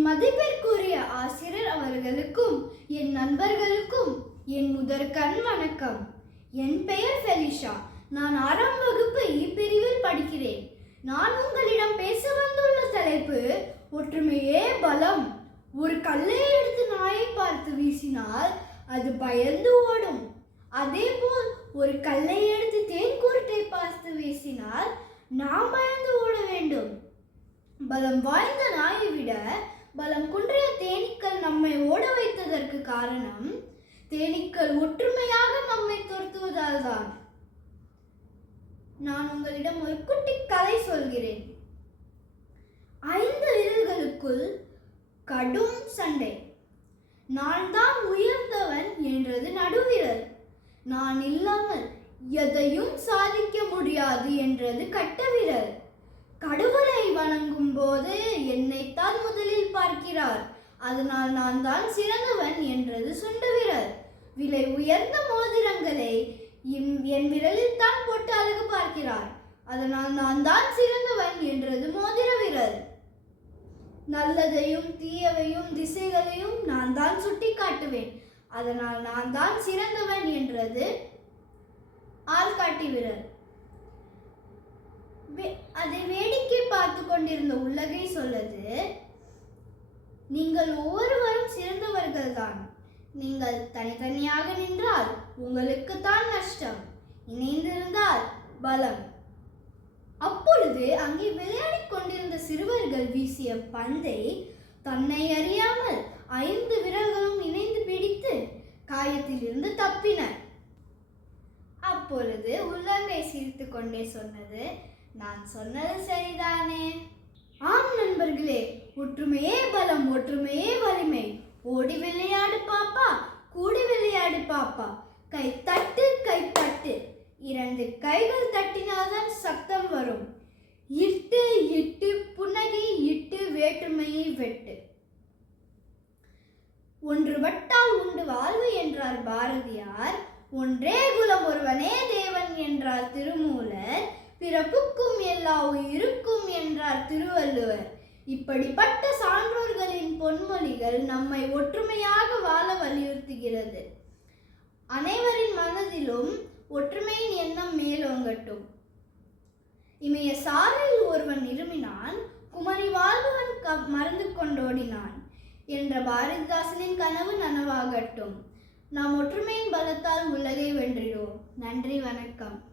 என் மதிப்பிற்குரிய ஆசிரியர் அவர்களுக்கும் என் நண்பர்களுக்கும் என் முதற்கண் வணக்கம். என் பெயர் ஃபெலிஷா நான் ஆறாம் வகுப்பு இ பிரிவில் படிக்கிறேன். நான் உங்களிடம் பேச வந்துள்ள தலைப்பு ஒற்றுமையே பலம். ஒரு கல்லை எடுத்து நாயை பார்த்து வீசினால் அது பயந்து ஓடும். அதேபோல் ஒரு கல்லை எடுத்து தேன் குருட்டை பார்த்து வீசினால் நாம் பயந்து ஓட வேண்டும். பலம் வாய்ந்த நாயை விட பலம் குன்றிய தேனீக்கள் நம்மை ஓட வைத்ததற்கு காரணம் தேனீக்கள் ஒற்றுமையாக நம்மை துரத்துவதால் தான் நான் உங்களிடம் ஒரு குட்டி கதை சொல்கிறேன். ஐந்து விரல்களுக்குள் கடும் சண்டை. நான் தான் உயர்ந்தவன் என்றது நடுவிரல். நான் இல்லாமல் எதையும் சாதிக்க முடியாது என்றது கட்டவிரல். கடவுளை வணங்கும் போது என்னைத்தான் முதல் பார்க்கிறார் அதனால் நான் தான் சிறந்தவன் என்றது சுண்டு விரல் விலை உயர்ந்த மோதிரங்களை என் விரலில் தான் போட்டு அழகு பார்க்கிறார். அதனால் நான் தான் சிறந்தவன் என்றது மோதிர விரல் நல்லதையும் தீயவையும் திசைகளையும் நான் தான் சுட்டி காட்டுவேன் அதனால் நான் தான் சிறந்தவன் என்றது ஆள்காட்டி விரல் வே- அதை வேடிக்கை பார்த்து கொண்டிருந்த உலகை சொல்லது நீங்கள் ஒவ்வொருவரும் சிறந்தவர்கள்தான். நீங்கள் தனித்தனியாக நின்றால் உங்களுக்குத்தான் நஷ்டம். இணைந்திருந்தால் பலம். அப்பொழுது அங்கே விளையாடிக் கொண்டிருந்த சிறுவர்கள் வீசிய பந்தை தன்னை அறியாமல் ஐந்து விரல்களும் இணைந்து பிடித்து காயத்திலிருந்து தப்பினர். அப்பொழுது உள்ளங்கை சிரித்து கொண்டே சொன்னது நான் சொன்னது சரிதானே? ஆம் நண்பர்களே ஒற்றுமையே பலம் ஒற்றுமையே வலிமை. ஓடி விளையாடு பாப்பா கூடி விளையாடு பாப்பா. கை தட்டு கை தட்டு. இரண்டு கைகள் தட்டினால்தான் சத்தம் வரும். இட்டு இட்டு புன்னகை இட்டு வேற்றுமையை வெட்டு. ஒன்று வட்டால் உண்டு வாழ்வு என்றார் பாரதியார். ஒன்றே குலம் ஒருவனே தேவன் என்றார் திருமூலர். பிறப்புக்கும் எல்லா உயிருக்கும் என்றார் திருவள்ளுவர் இப்படிப்பட்ட சான்றோர்களின் பொன்மொழிகள் நம்மை ஒற்றுமையாக வாழ வலியுறுத்துகிறது. அனைவரின் மனதிலும் ஒற்றுமையின் எண்ணம் மேலோங்கட்டும். இமைய சாலையில் ஒருவன் இருமினான் குமரி வாழ்பவன் க- மறந்து கொண்டோடினான் என்ற பாரதிதாசனின் கனவு நனவாகட்டும். நாம் ஒற்றுமையின் பலத்தால் உலகை வென்றிடுவோம். நன்றி வணக்கம்.